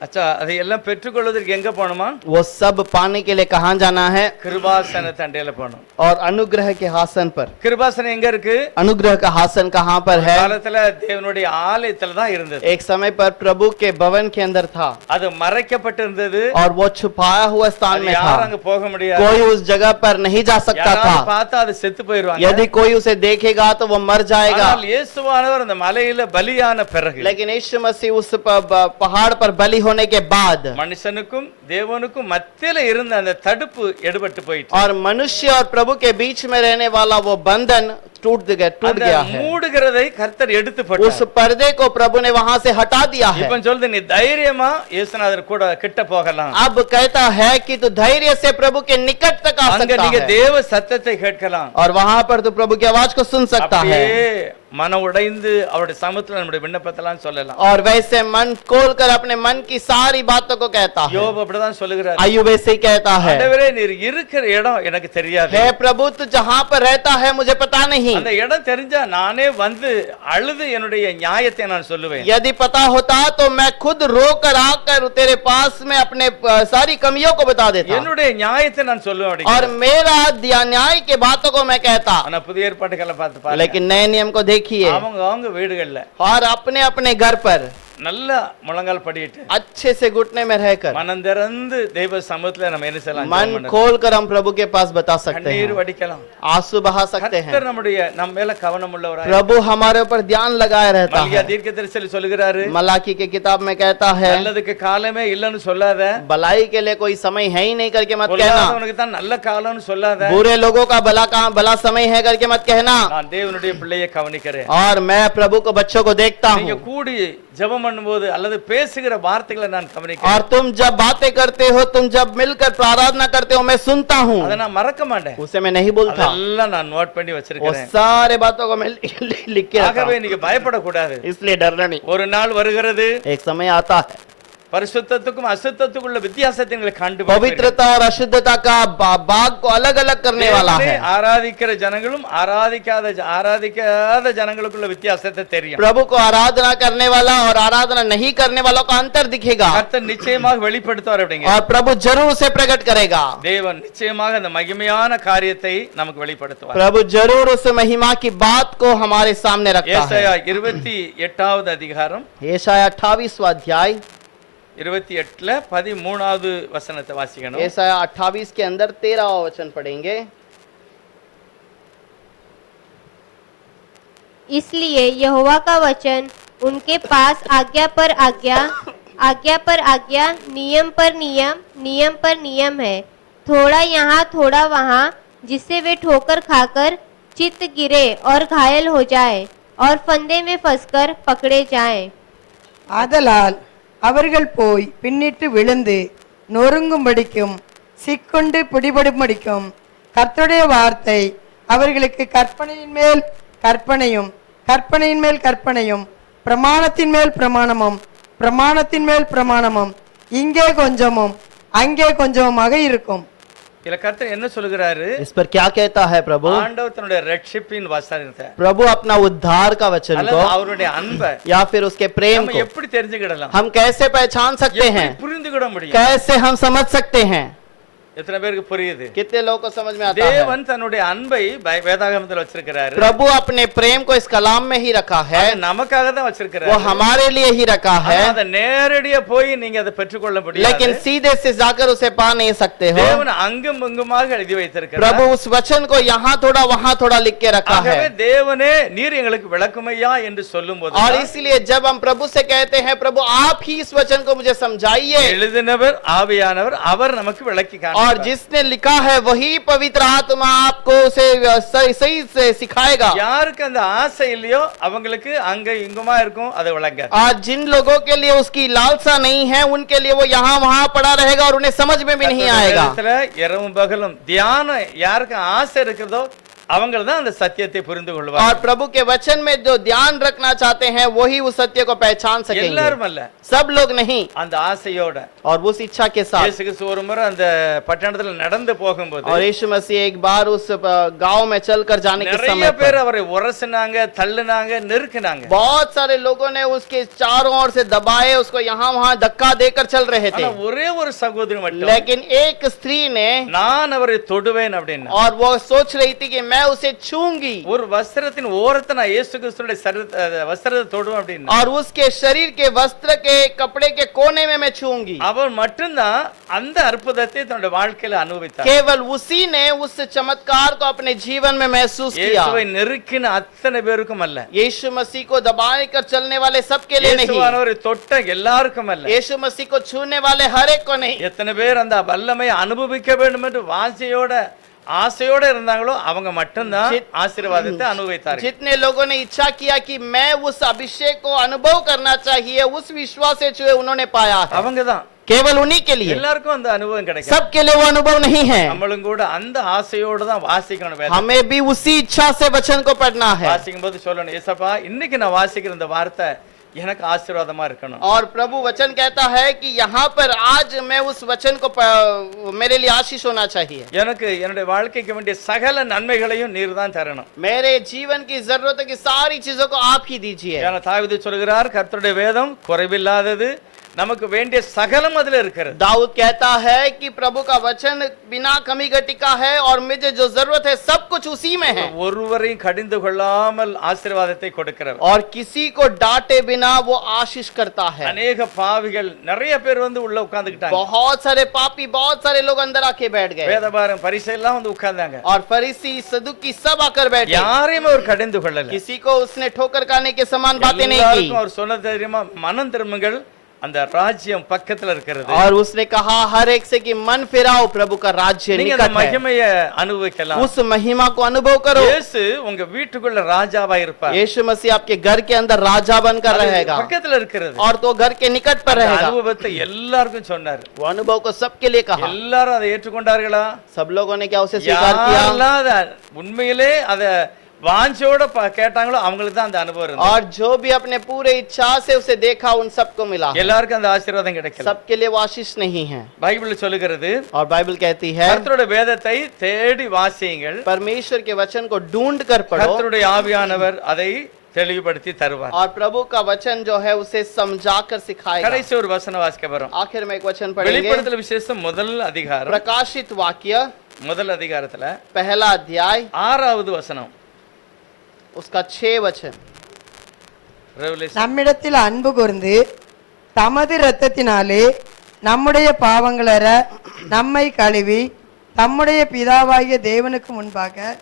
அச்சா அதை எல்லாம் பெற்றுக்கொள்வதற்கு எங்க போகணுமா? वो सब पाने के लिए कहाँ जाना है? கிருபாசன தண்டையில போகணும். और अनुग्रह के आसन पर। கிருபாசனம் எங்க இருக்கு? अनुग्रह का आसन कहाँ पर है? காலத்துல தேவனுடைய ஆலயத்துல தான் இருந்தது. एक समय पर प्रभु के भवन के अंदर था அது மறைக்கப்பட்டிருந்தது. और वो छुपाया हुआ स्थान में யாரும் था, அங்க போக முடியாது. कोई उस जगह पर नहीं जा सकता யாராவது था। பார்த்தா அது செத்து போயிடுவாங்க. यदि कोई उसे देखेगा तो वो मर जाएगा। ஆனால் இயேசுவானவர் அந்த மலையில பலியான பிறகு लेकिन यीशु मसीह उस पहाड़ पर बलि होने के बाद மனுஷனுக்கும் தேவனுக்கும் மத்தியில இருந்த அந்த தடுப்பு எடுபட்டு போயிட்டு और मनुष्य और प्रभु के बीच में रहने वाला वो बंधन टूट गया है। மூடுகிறதை கர்த்தர் எடுத்து उस போட்டார். पर्दे को प्रभु ने वहां से हटा दिया है। இப்ப சொல்லுது, நீ தைரியமா இயேசுநாதர் கூட கிட்ட போகலாம். अब कहता है कि तू धैर्य से प्रभु के निकट तक आ அங்க सकता நீங்க है தேவ சத்தத்தை கேட்கலாம். और वहां पर तू प्रभु की आवाज को सुन सकता है அப்படியே மன உடைந்து அவருடைய சமூகத்துல நம்முடைய விண்ணப்பத்தெல்லாம் சொல்லலாம். और वैसे मन खोल कर अपने मन की सारी बातों को कहता है। யோபு அப்படிதான் சொல்லுகிறார். अय्यूब वैसे ही कहता है, ஆண்டவரே நீர் இருக்கிற இடம் எனக்கு தெரியாது. हे प्रभु तू जहाँ पर रहता है मुझे पता नहीं। அந்த இடம் தெரிஞ்சா நானே வந்து அழுது என்னுடைய நியாயத்தை நான் சொல்லுவேன். यदि पता होता तो मैं खुद रोकर आकर तेरे पास में अपने सारी कमियों को बता देता என்னுடைய நியாயத்தை நான் சொல்லுவேன். और मेरा न्याय के बातों को मैं कहता। ஆனா புதிய ஏற்பாட்டுகளை பார்த்து பாருங்க. लेकिन नए नियम को देखिए அவங்க வீடுகள்ல और अपने अपने घर पर நல்ல முழங்கால் படிட்டு अच्छे से घुटने में रहकर மனம் திறந்து தெய்வ சமூகத்துல நம்ம என்ன செய்யலாம்? मन खोल कर हम प्रभु के पास बता सकते கண்ணீர் हैं, வடிக்கலாம். आंसू बहा सकते हैं। கர்த்தர் நம்முடைய நம்ம மேல கவனம் உள்ளவராய் प्रभु हमारे ऊपर ध्यान लगाए रहता மல்கியா है। தீர்க்கதரிசி சொல்லுகிறாரு, मलाकी के किताब में कहता है, நல்லதுக்கு காலமே இல்லன்னு சொல்லாத, भलाई के लिए कोई समय है ही नहीं करके मत कहना, பொல்லாதவனுக்கு தான் நல்ல காலம்னு சொல்லாத. बुरे लोगों का भला समय है करके मत कहना। நான் தேவனுடைய பிள்ளையை கவனிக்கிறேன். और मैं प्रभु को बच्चों को देखता நீங்க हूँ கூடி ஜெபம் பண்ணும்போது அல்லது பேசுகிற வார்த்தைகளை நான் கவனிக்கிறேன். और तुम जब बातें करते हो, तुम जब मिलकर प्रार्थना करते हो, मैं सुनता हूँ, அதை நான் மறக்க மாட்டேன். उसे मैं नहीं बोलता। அதெல்லாம் நான் நோட் பண்ணி वो வச்சிருக்கிறேன். सारे बातों को मैं लिख के रखता ஆகவே हूँ, நீங்க பயப்படக்கூடாது. इसलिए डरना नहीं। ஒரு நாள் வருகிறது, एक समय आता है பரிசுத்தத்துக்கும் அசுத்தத்துக்குள்ள வித்தியாசத்தை நீங்கள் கண்டு पवित्रता और अशुद्धता का भाग को अलग अलग करने वाला है। ஆராதிக்கிற ஜனங்களும் ஆராதிக்காத ஜனங்களுக்குள்ள வித்தியாசத்தை தெரியும். प्रभु को आराधना करने वाला और आराधना नहीं करने वालों का अंतर दिखेगा கர்த்தர் நிச்சயமாக வெளிப்படுத்துவார் அப்படிங்க. और प्रभु जरूर उसे प्रकट करेगा। தேவன் நிச்சயமாக அந்த மகிமையான காரியத்தை நமக்கு வெளிப்படுத்துவார். प्रभु जरूर उस महिमा की बात को हमारे सामने रखता है। ஏசாயா 28வது அதிகாரம் यशायाह 28वां अध्याय 28ல 13வது வசனத்தை வாசிக்கணும். यशायाह 28 के अंदर 13वां वचन पढ़ेंगे। इसलिए यहोवा का वचन उनके पास आज्ञा पर आज्ञा, आज्ञा पर आज्ञा, नियम पर नियम, नियम पर नियम है, थोड़ा यहाँ थोड़ा वहाँ, जिससे वे ठोकर खाकर चित्त गिरे और घायल हो जाए और फंदे में फंसकर पकड़े जाएं। ஆதலால் அவர்கள் போய் பின்னிட்டு விழுந்து நொறுங்கும்படிக்கும் சிக்குண்டு பிடிபடும்படிக்கும் கர்த்தருடைய வார்த்தை அவர்களுக்கு கற்பனையின் மேல் கற்பனையும் கற்பனையின் மேல் கற்பனையும் பிரமாணத்தின் மேல் பிரமாணமும் பிரமாணத்தின் மேல் பிரமாணமும் இங்கே கொஞ்சமும் அங்கே கொஞ்சமுமாக இருக்கும். இல்ல கர்த்தர் என்ன சொல்கிறாரு? इस पर क्या कहता है प्रभु? ஆண்டவர் தன்னுடைய ரட்சிப்பின் வசனத்தை, प्रभु अपना उद्धार का वचन அல்லது को அவருடைய அன்பை या फिर उसके प्रेम நம்ம को எப்படி தெரிஞ்சுக்கிடலாம்? हम कैसे पहचान सकते हैं? எப்படி புரிந்துகிட முடியும்? कैसे हम समझ सकते हैं? எத்தனை பேருக்கு புரியுது? कितने लोगों को समझ में आता है? தேவன் தன்னுடைய அன்பை வேதாகமத்தில் வச்சிருக்கிறாரு. प्रभु अपने प्रेम को इस कलाम में ही रखा है। அது நமக்காக தான் வச்சிருக்கிறாரு. वो हमारे लिए ही रखा है, அத நேரடியா போய் நீங்க அதை பெற்றுக்கொள்ள முடியாது. लेकिन सीधे से जाकर उसे पा नहीं सकते हो। தேவன் அங்கும் இங்குமாக எழுதி வைத்திருக்கிறார். प्रभु उस वचन को यहाँ थोड़ा वहाँ थोड़ा लिख के रखा है। ஆகவே தேவனே நீர் எங்களுக்கு விளக்குமையா என்று சொல்லும்போது और इसलिए जब हम प्रभु से कहते हैं प्रभु आप ही इस वचन को मुझे समझाइए, எழுதினவர் ஆவியானவர் அவர் நமக்கு விளக்கி और காண்பிப்பார். जिसने लिखा है वही पवित्र आत्मा आपको उसे सही से सिखाएगा। யாருக்கு அந்த ஆசை இல்லையோ அவங்களுக்கு அங்க இங்குமா இருக்கும் அது விளங்காது. आज जिन लोगों के लिए उसकी लालसा नहीं है उनके लिए वो यहाँ वहाँ पड़ा रहेगा और उन्हें समझ में भी नहीं आएगा। இரவும் பகலும் தியானம் யாருக்கு ஆசை இருக்கிறதோ அவங்க தான் அந்த சத்தியத்தை புரிந்து और கொள்வார்கள். प्रभु के वचन में जो ध्यान रखना चाहते हैं वही उस सत्य को पहचान सकेंगे। எல்லாரும் அல்ல, सब लोग नहीं, அந்த ஆசையோட. और उस इच्छा के साथ। இயேசு கிறிஸ்து ஒரு முறை அந்த பட்டணத்துல நடந்து போகும்போது और यीशु मसीह एक बार उस गांव में चलकर जाने के நிறைய समय பேர் पर அவரை உரசினாங்க, தள்ளுனாங்க, நெருக்கினாங்க. बहुत सारे लोगों ने उसके चारों ओर से दबाए, उसको यहाँ वहाँ धक्का देकर चल रहे थे। ஆனா ஒரே ஒரு சகோதரி மட்டும் लेकिन एक स्त्री ने, நான் அவரை தொடுவேன் அப்படின்னு, और वो सोच रही थी कि मैं उसे छूंगी, ஒரு வஸ்திரத்தின் ஓரத்தை நான் இயேசு கிறிஸ்துவின் வஸ்திரத்தை தொடுவேன் அப்படின்னு, और उसके शरीर के वस्त्र के कपड़े के कोने में मैं छूंगी। அவர் மட்டும்தான் அந்த அற்புதத்தை தன்னுடைய வாழ்க்கையில அனுபவித்தார். केवल उसी ने उस चमत्कार को अपने जीवन में महसूस किया। இயேசுவை நெருக்கின அத்தனை பேருக்கும் அல்ல, यीशु मसीह को दबा कर चलने वाले सबके लिए नहीं, இயேசுவானவரை தொட்ட எல்லாருக்கும் அல்ல. यीशु मसीह को छूने वाले हर एक को नहीं। எத்தனை பேர் அந்த வல்லமையை அனுபவிக்க வேண்டும் என்று வாஞ்சையோட ஆசையோட இருந்தாங்களோ அவங்க மட்டும்தான் ஆசீர்வாதத்தை அனுபவித்தார்கள். जितने लोगों ने इच्छा किया कि मैं उस अभिषेक को अनुभव करना चाहिए, उस विश्वास से जो उन्होंने पाया है, அவங்க தான். केवल उन्हीं के लिए, எல்லாருக்கும் அந்த அனுபவம் கிடைக்கும். सबके लिए वो अनुभव नहीं है। நம்மளும் கூட அந்த ஆசையோட தான் வாசிக்கணும். வேதம் हमें भी उसी इच्छा से वचन को पढ़ना है, வாசிக்கும் போது சொல்லணும், ஏசப்பா இன்னைக்கு நான் வாசிக்கிற இந்த வார்த்தை எனக்கு ஆசீர்வாதமா இருக்கணும். और प्रभु वचन कहता है कि यहाँ पर आज मैं उस वचन को मेरे लिए आशीष होना चाहिए। எனக்கு என்னுடைய வாழ்க்கைக்கு வேண்டிய சகல நன்மைகளையும் நீர் தான் தரணும். मेरे जीवन की जरूरत की सारी चीजों को आप ही दीजिए। ஏன்னா தாவீது சொல்கிறார், கர்த்தருடைய வேதம் குறைவில்லாதது, நமக்கு வேண்டிய சகலம் அதுல இருக்கிறது. दाऊद कहता है कि प्रभु का वचन बिना कमी घटी का है और मुझे जो जरूरत है सब कुछ उसी में है। ஒருவரையும் கடிந்து கொள்ளாமல் ஆசீர்வாதத்தை கொடுக்கிறவர், और किसी को डांटे बिना वो आशीष करता है। அநேக பாவிகள் நிறைய பேர் வந்து உள்ள உட்கார்ந்துட்டாங்க. बहुत सारे पापी, बहुत सारे लोग अंदर आके बैठ गए, வேதபாரம் பரிசேயெல்லாம் வந்து உட்கார்ந்தாங்க. और फरीसी सदुकी सब आकर बैठे। யாரையும் அவர் கடிந்து கொள்ளல. किसी को उसने ठोकर खाने के समान बातें नहीं की। எல்லாருக்கும் அவர் சொன்ன தெரியுமா, மனம் திரும்புங்கள், அந்த ராஜ்யம் பக்கத்துல இருக்கிறது. और उसने कहा हर एक से कि मन फिराओ, प्रभु का राज्य நீங்க निकट அந்த है, மகிமையை அனுபவிக்கலாம். उस महिमा को अनुभव करो। இயேசு உங்க வீட்டுக்குள்ள ராஜாவா இருப்பார். यीशु मसीह आपके घर के अंदर राजा बनकर रहेगा, பக்கத்துல இருக்கிறது. और तो घर के निकट पर அந்த रहेगा। அனுபவத்தை எல்லாருக்கும் சொன்னார். वो अनुभव को सबके लिए कहा। எல்லாரும் அதை ஏற்றுக்கொண்டார்களா? सब लोगों ने क्या उसे स्वीकार किया? யாரெல்லாம் அதை உண்மையிலே அதை வாஞ்சையோட கேட்டாங்களோ அவங்களுக்கு தான் அந்த அனுபவம் இருந்தது. और जो भी अपने पूरे इच्छा से उसे देखा उन सबको मिला। எல்லாருக்கும் அந்த ஆசீர்வாதம் கிடைக்கல. सबके लिए वो आशीष नहीं है। பைபிள் சொல்லுகிறது, और बाइबल कहती है கர்த்தருடைய வேதத்தை தேடி வாசியுங்கள், परमेश्वर के वचन को ढूंढ कर पढ़ो, கர்த்தருடைய ஆவியானவர் அதை தெளிவுபடுத்தி தருவார். और प्रभु का वचन जो है उसे समझा कर सिखाएगा। கடைசி ஒரு வசனம் வாசிக்க போறோம். आखिर में एक वचन पढ़ेंगे, வெளிப்படுத்தல் விசேஷம் முதல் அதிகாரம், प्रकाशित वाक्य முதல் அதிகாரத்துல पहला अध्याय 6வது வசனம். उसका 6 वचन। Revelation. நம்மிடத்தில் அன்பு கூர்ந்து தமது இரத்தத்தினாலே நம்முடைய பாவங்களற நம்மை கழுவி தம்முடைய பிதாவாகிய தேவனுக்கு முன்பாக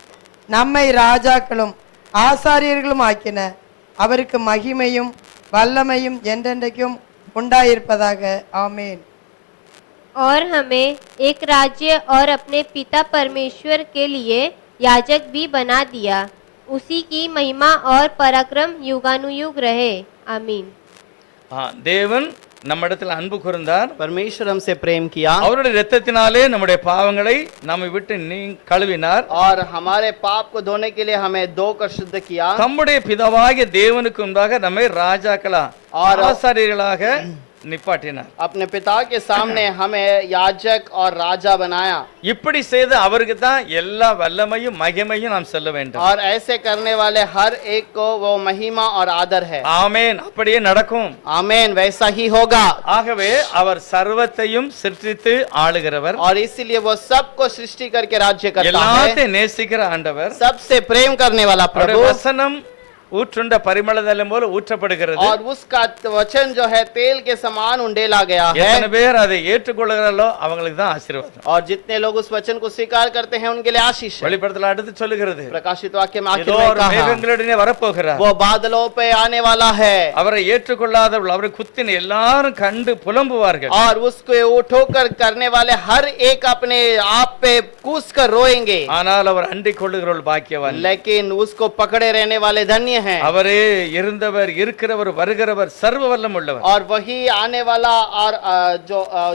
நம்மை ராஜாக்களும் ஆசாரியர்களும் ஆக்கின அவருக்கு மகிமையும் வல்லமையும் என்றென்றைக்கும் உண்டாயிருப்பதாக ஆமென். और हमें एक राज्य और अपने पिता परमेश्वर के लिए याजक भी बना दिया, उसी की महिमा और पराक्रम युगानुयुग रहे, आमीन। தேவன் நம்மிடத்தில் அன்பு கூர்ந்தார், परमेश्वर हमसे प्रेम किया அவருடைய இரத்தத்தினாலே நம்முடைய பாவங்களை நம்மை விட்டு கழுவினார், और हमारे पाप को धोने के लिए हमें धोकर शुद्ध किया, தம்முடைய பிதாவாகிய தேவனுக்கு முன்பாக நம்மை ராஜாக்களா ஆசாரியர்களாக நிப்பாட்டினார். अपने पिता के सामने हमें याजक और राजा बनाया। இப்படி செய்த அவருக்கு தான் எல்லா வல்லமையும் மகிமையும் நாம் சொல்ல வேண்டும். और ऐसे करने वाले हर एक को वो महिमा और आदर है। ஆமென். அப்படியே நடக்கும். आमेन, वैसा ही होगा। ஆகவே அவர் சர்வத்தையும் சிருஷ்டித்து ஆளுகிறவர், और इसीलिए वो सबको सृष्टि करके राज्य करता है, எல்லாத்தையும் நேசிக்கிற ஆண்டவர். सबसे प्रेम करने वाला அவருடைய प्रभु। வசனம் ஊற்றுண்ட பரிமளதலம் போல ஊற்றப்படுகிறது. और उसका वचन जो है तेल के समान उंडेला गया எத்தனை है, பேர் அதை ஏற்றுக்கொள்கிறார்களோ அவங்களுக்கு தான் ஆசீர்வாதம். और जितने लोग उस वचन को स्वीकार करते हैं उनके लिए आशीष है। வெளிப்படுத்தல அடுத்து சொல்லுகிறது, प्रकाशित वाक्य में आखिर ஏதோ में ஒரு कहा மேகங்களுடனே வரப்போகிறார். वो बादलों पे आने वाला है, அவரை ஏற்றுக்கொள்ளாதவர்கள் அவரை குத்தின எல்லாரும் கண்டு புலம்புவார்கள். और उसको ठोकर करने वाले हर एक अपने आप पे कूस कर रोएंगे, ஆனால் அவர் அண்டிக் கொள்ளுகிறவர்கள் பாக்கியவான். लेकिन उसको पकड़े रहने वाले धन्य हैं। அவரே இருந்தவர் இருக்கிறவர் வருகிறவர் சர்வ வல்லம் உள்ளவர். और वही आने वाला और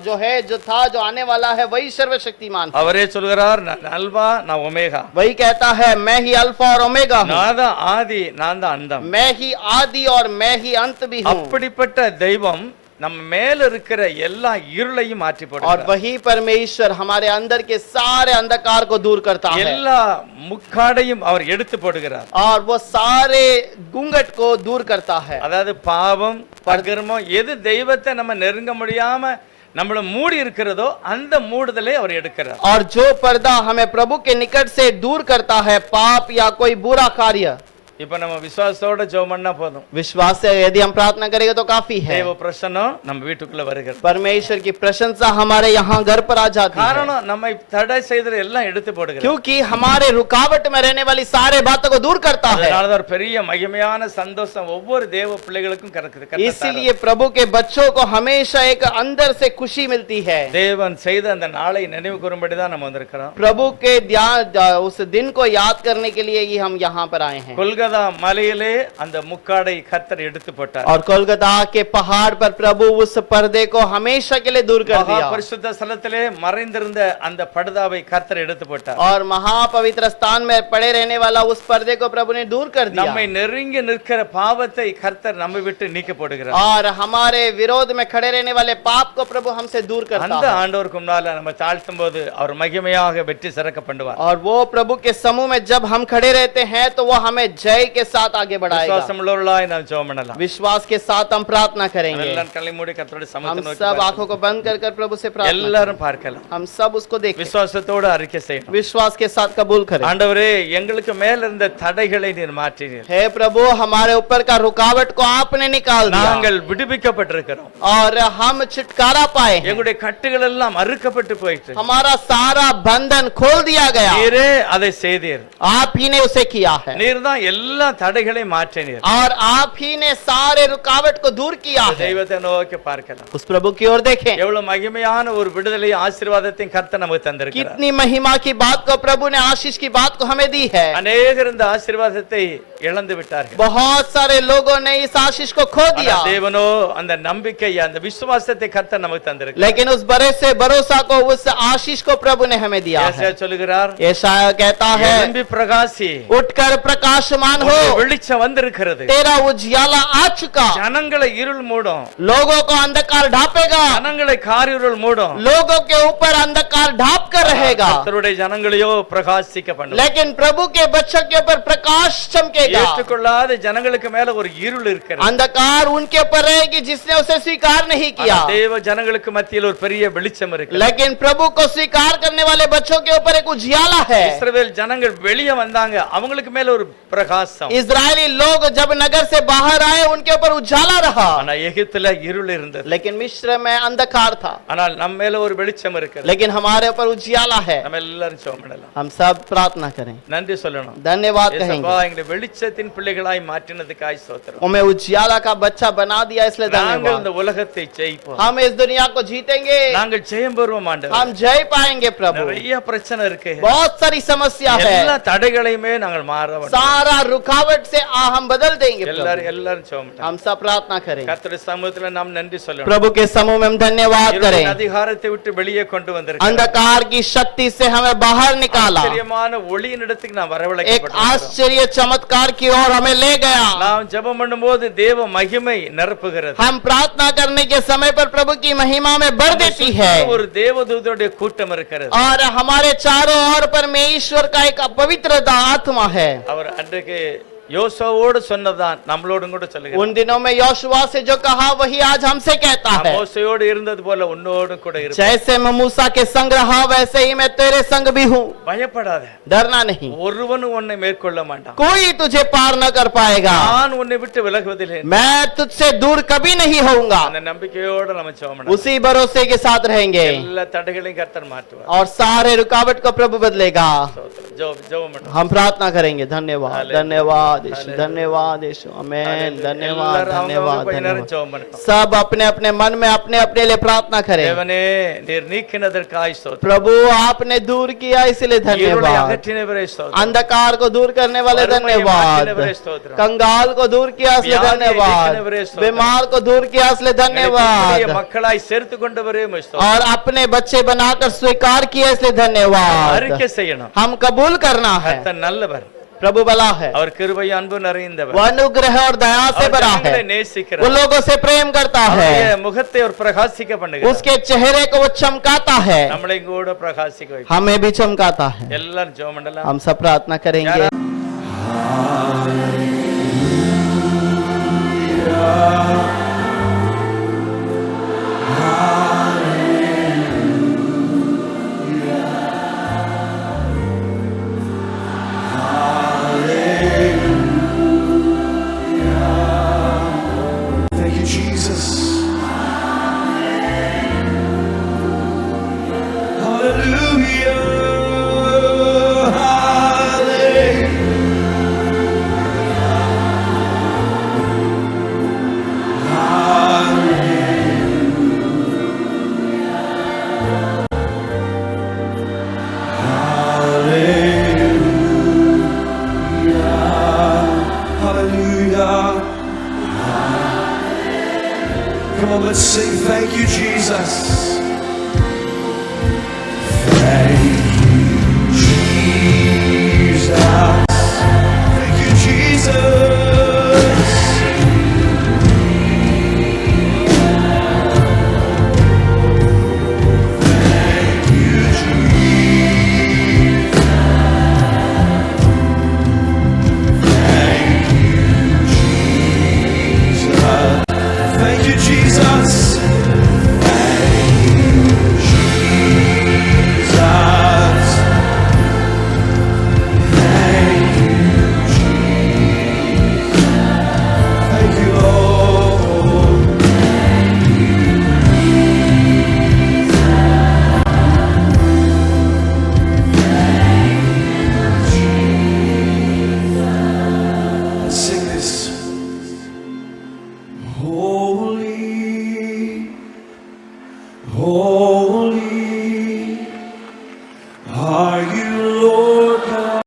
जो है जो था जो आने वाला है वही सर्वशक्तिमान है। அவரே சொல்கிறார், நான் அல்பா நான் ஒமேகா, वही कहता है मैं ही अल्फा और ओमेगा हूँ, நான் தான் ஆதி நான் தான் அந்தம். मैं ही आदि और मैं ही अंत भी हूँ। அப்படிப்பட்ட தெய்வம் நம்ம மேல இருக்கிற எல்லா இருளையும் மாற்றி और போடுகிறார். वही परमेश्वर हमारे अंदर के सारे अंधकार को दूर करता है, எல்லா முக்காடையும் அவர் எடுத்து போடுகிறார். और वो सारे घूंघट को दूर करता है। அதாவது பாவம் பகர்மம் எது தெய்வத்தை நம்ம நெருங்க முடியாம நம்மள மூடி இருக்கிறதோ அந்த மூடுதலை அவர் எடுக்கிறார். और जो पर्दा हमें प्रभु के निकट से दूर करता है, पाप या कोई बुरा कार्य, இப்ப நம்ம விசுவாசத்தோட ஜெபம் பண்ணா போதும், विश्वास से यदि हम प्रार्थना करेंगे तो काफी है। தேவ பிரசன்னம் நம்ம வீட்டுக்குள்ள வருகிறது. परमेश्वर की प्रशंसा हमारे यहाँ घर पर आ जाती है, காரணம் நம்மை தடை செய்தது எல்லாம் எடுத்து போடுகிறார். क्योंकि हमारे रुकावट में रहने वाली सारे बातों को दूर करता है। அதனால ஒரு பெரிய மகிமையான சந்தோஷம் ஒவ்வொரு தேவ பிள்ளைகளுக்கும் கிடைக்குது. इसीलिए प्रभु के बच्चों को हमेशा एक अंदर से खुशी मिलती है। தேவன் செய்த அந்த நாளை நினைவு கூறும்படி தான் நம்ம வந்திருக்கிறோம். प्रभु के उस दिन को याद करने के लिए ही हम यहाँ पर आए हैं। கொல்கத்தா மலையிலே அந்த முக்காடை கர்த்தர் எடுத்து போட்டார். और कोलकाता के पहाड़ पर प्रभु उस पर्दे को हमेशा के लिए दूर कर दिया, பரிசுத்த ஸ்தலத்திலே மறைந்திருந்த அந்த படுதாவை கர்த்தர் எடுத்து போட்டார். और महापवित्र स्थान में पड़े रहने वाला उस पर्दे को प्रभु ने दूर कर दिया, நம்மை நெருங்கி நிற்கிற பாவத்தை கர்த்தர் நம்மை விட்டு நீக்க போடுகிறார். और हमारे विरोध में खड़े रहने वाले पाप को प्रभु हमसे दूर करता அந்த है। ஆண்டவருக்கு முன்னால நம்ம தாழ்த்தும் போது அவர் மகிமையாக வெற்றி சிறக்க பண்ணுவார். और वो प्रभु के समूह में जब हम खड़े रहते हैं तो वो हमें जय के साथ आगे बढ़ाएगा। விசுவாசம் உள்ளவர்களாய் நாம் ஜெபம் பண்ணலாம். विश्वास के साथ हम प्रार्थना करेंगे। எல்லாரும் கண்ணை மூடி கர்த்தருடைய हम சமூகத்தை நோக்கி सब பார்க்கலாம். आंखों को बंद कर कर प्रभु से प्रार्थना எல்லாரும் பார்க்கலாம். हम सब उसको देखें, விசுவாசத்தோடு அறிக்கை செய்யணும். विश्वास के साथ कबूल करें। ஆண்டவரே எங்களுக்கு மேல இருந்த தடைகளை நீர் மாற்றினீர். हे प्रभु, हमारे ऊपर का रुकावट को आपने निकाल दिया, நாங்கள் விடுவிக்கப்பட்டிருக்கிறோம். और हम छुटकारा पाए हैं। எங்களுடைய கட்டுகள் எல்லாம் அறுக்கப்பட்டு போயிற்று. हमारा सारा बंधन खोल दिया गया, நீரே அதை செய்தீர். आप ही ने उसे किया है। நீர் தான் எல்லா எல்லா தடைகளையும் மாற்றினீர். और आप ही ने सारे रुकावट को दूर किया है। தெய்வத்தை நோக்கி பார்க்கலாம். उस प्रभु की ओर देखें। எவ்வளவு மகிமையான ஒரு விடுதலை ஆசீர்வாதத்தையும் கர்த்தர் நமக்கு தந்திருக்கிறார். कितनी महिमा की बात को प्रभु ने आशीष की बात को हमें दी है। அநேகர் இந்த ஆசீர்வாதத்தை இழந்து விட்டார்கள். बहुत सारे लोगों ने इस आशीष को खो दिया। தேவனோ அந்த நம்பிக்கை அந்த விசுவாசத்தை கர்த்தர் நமக்கு தந்திருக்கிறார். लेकिन उस बड़े से भरोसा को उस आशीष को प्रभु ने हमें दिया है। ஏசாயா சொல்கிறார், यशायाह कहता है, எழும்பி பிரகாசி, उठकर प्रकाशमान हो, வெளிச்சம் வந்திருக்கிறது. तेरा उजियाला आ चुका। ஜனங்களை இருள் மூடும், लोगों को अंधकार ढापेगा, ஜனங்களை காரிருள் மூடும், लोगों के ऊपर अंधकार ढाप कर रहेगा, கர்த்தருடைய ஜனங்களையோ பிரகாசிக்க பண்ணும். लेकिन प्रभु के बच्चों के ऊपर प्रकाश चमकेगा। ஏற்றுக்கொள்ளாத ஜனங்களுக்கு மேல ஒரு இருள் இருக்கிறது. अंधकार उनके ऊपर रहेगी जिसने उसे स्वीकार नहीं किया। தேவ ஜனங்களுக்கு மத்தியில் ஒரு பெரிய வெளிச்சம் இருக்கு. लेकिन प्रभु को स्वीकार करने वाले बच्चों के ऊपर एक उजियाला है। இஸ்ரவேல் ஜனங்கள் வெளியே வந்தாங்க, அவங்களுக்கு மேல ஒரு பிரகாசம். इजरायली लोग जब नगर से बाहर आए उनके ऊपर उजाला रहा। ஆனா எகிப்துல இருள் இருந்தது. लेकिन मिस्र में अंधकार था। ஆனால் நம்ம மேல ஒரு வெளிச்சம் இருக்கு. लेकिन हमारे ऊपर उजियाला है। நம்ம எல்லாரும் ஜெபம் பண்ணலாம். हम सब प्रार्थना करें, நன்றி சொல்லணும். धन्यवाद இயேசுவா, कहेंगे। எங்களை வெளிச்சத்தின் பிள்ளைகளாய் மாற்றினதுக்காய் ஸ்தோத்திரம். हमें उजियाला का बच्चा बना दिया इसलिए நாங்கள் धन्यवाद। இந்த உலகத்தை ஜெயிப்போம். हम इस दुनिया को जीतेंगे, நாங்கள் ஜெயம் பெறுவோம் ஆண்டவரே. हम जय पाएंगे प्रभु। நிறைய பிரச்சனை இருக்கு. बहुत सारी समस्या எல்லா है, தடைகளையுமே நாங்கள் மாற வேண்டும். सारा रुकावट से हम बदल देंगे प्रभु। எல்லாரும் ஜெபம் பண்ணலாம். हम सब प्रार्थना करें, கர்த்தருடைய சமூகத்துல நாம் நன்றி சொல்லணும். प्रभु के समूह में हम धन्यवाद இருளின் करें। அதிகாரத்தை விட்டு வெளியே கொண்டு வந்திருக்கிறார். अंधकार की शक्ति से हमें बाहर निकाला, ஆச்சரியமான ஒளியின் இடத்துக்கு நாம் एक வரவழைக்கப்பட்டிருக்கிறோம். आश्चर्य चमत्कार की ओर हमें ले गया। நாம் ஜெபம் பண்ணும்போது தேவ மகிமை நிரப்புகிறது. हम प्रार्थना करने के समय पर प्रभु की महिमा में भर देती है, ஒரு தேவதூதருடைய கூட்டம் இருக்கிறது. और हमारे चारों ओर पर में ईश्वर का एक पवित्र आत्मा है। அவர் அன்றைக்கு யோசுவாவோடு சொன்னதான் நம்மளோடும் கூட சொல்லுகிறார். उन दिनों में योशुआ से जो कहा वही आज हमसे कहता है। மோசேயோடு இருந்தது போல உன்னோடும் கூட இருப்பேன். जैसे मैं मूसा के संग रहा वैसे ही मैं तेरे संग भी हूँ। பயப்படாத, डरना नहीं, ஒருவனும் உன்னை மேற்கொள்ள மாட்டான். कोई तुझे पार न कर पाएगा, நான் உன்னை விட்டு விலகுவதில்லை. मैं तुझसे दूर कभी नहीं होऊंगा। அந்த நம்பிக்கையோடு நம்ம ஜெபம் பண்ணலாம். उसी भरोसे के साथ रहेंगे, எல்லா தடைகளையும் கர்த்தர் மாற்றுவார். और सारे रुकावट को प्रभु बदलेगा। ஜெபம் பண்ணலாம். हम प्रार्थना करेंगे। धन्यवाद, हालेलुया, धन्यवाद यीशु, हालेलुया। धन्यवाद यीशु, आमेन। धन्यवाद, எல்லாரும் धन्यवाद, அவங்கவங்க கொஞ்ச நேரம் धन्यवाद। ஜெபம் பண்ணலாம். सब अपने अपने मन में अपने अपने लिए प्रार्थना करें। தேவனே, நீர் நீக்கினதற்காய் ஸ்தோத்திரம். प्रभु आपने दूर किया इसलिए இருளை धन्यवाद। அகற்றினவரே ஸ்தோத்திரம். अंधकार को दूर करने वाले வறுமையை धन्यवाद। மாற்றினவரே ஸ்தோத்திரம். कंगाल को दूर किया इसलिए வியாதியை धन्यवाद। நீக்கினவரே ஸ்தோத்திரம். बीमार को दूर किया इसलिए என்னை धन्यवाद। மக்களாய் சேர்த்து கொண்டவரே உம்மை ஸ்தோத்திரம். और अपने बच्चे बनाकर स्वीकार किया इसलिए धन्यवाद। அறிக்கை செய்யணும். हम कबूल करना है, கர்த்தர் நல்லவர், प्रभु भला है, அவர் கிருபை அன்பு நிறைந்தவர், वो अनुग्रह और दया से அவர் भरा ஜனங்களை है, वो நேசிக்கிறார், लोगों से प्रेम करता அவருடைய है, முகத்தை ஒரு பிரகாசிக்க பண்ணுகிறார், उसके चेहरे को वो चमकाता है, நம்மளை கூட பிரகாசிக்க வைக்கிறார். हमें भी चमकाता है। எல்லாரும் ஜெபம் பண்ணலாம். हम सब प्रार्थना करेंगे। Thank you, Jesus. Hallelujah. Hallelujah. Hallelujah. Come on, let's sing. Thank you, Jesus. Thank you, Jesus. Thank you, Jesus. Thank you, Jesus. Thank you, Jesus. Thank you, Jesus. Oh,